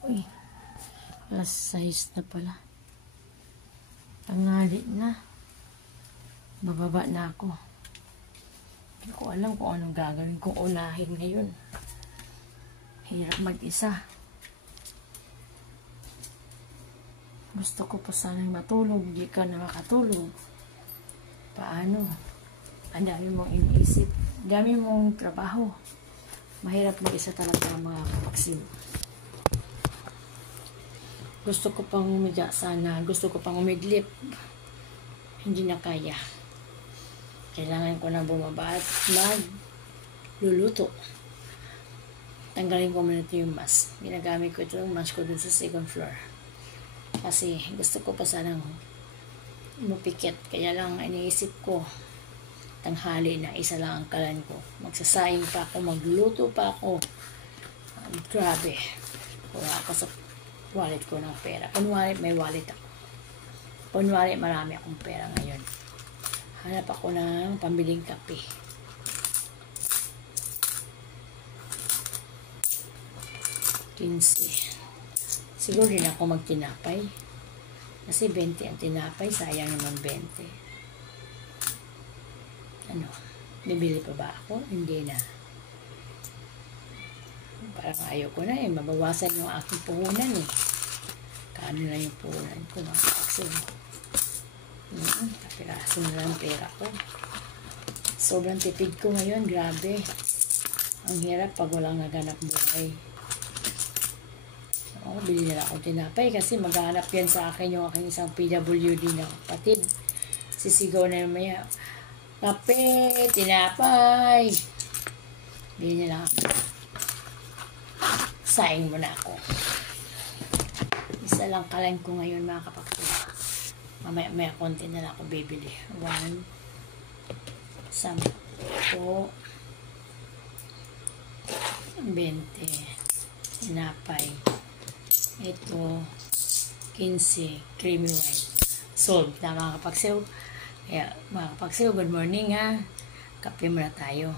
Uy, alas 6 na pala. Tanghali na. Bababa na ako. Hindi ko alam kung anong gagawin kong unahin ngayon. Hirap mag-isa. Gusto ko pa sanang matulog. Hindi ka na makatulog. Paano? Ang dami mong iniisip. Ang dami mong trabaho. Mahirap mag-isa talaga mga kapaksin. Gusto ko pang umiga sana. Gusto ko pang umidlip. Hindi na kaya. Kailangan ko na bumaba at magluluto. Tanggalin ko muna ito yung mask. Ginagamit ko ito yung mask ko dun sa second floor. Kasi gusto ko pa sanang mapikit. Kaya lang iniisip ko, tanghali na isa lang ang kalan ko. Magsasayang pa ako, magluluto pa ako. Grabe. Wala ako sa wallet ko ng pera. Kunwari may wallet ako. Kunwari marami akong pera ngayon. Hanap ako ng pambiling kape. $15. Siguro din ako magtinapay. Kasi 20 ang tinapay. Sayang naman 20. Ano? Bibili pa ba ako? Hindi na. Parang ayoko na eh. Mabawasan yung aking puhunan eh. Kaano na yung puhunan ko. Mga kaksin. Kapiraso na lang pera ko. Sobrang tipid ko ngayon. Grabe. Ang hirap pag walang naganap buhay. So, bili nila akong tinapay kasi maghanap yan sa akin yung aking isang PWD na kapatid. Sisigaw na yung maya. Kape, tinapay. Bili nila ako. Saing mo na ako. Isa lang kalan ko ngayon mga kapatid. Mamaya konti na lang ako bibili. 1, 10, 20, tinapay. Ito, 15, creamy white. Solved na mga kapagsew. Kaya mga kapagsew, good morning ha. Kape muna tayo.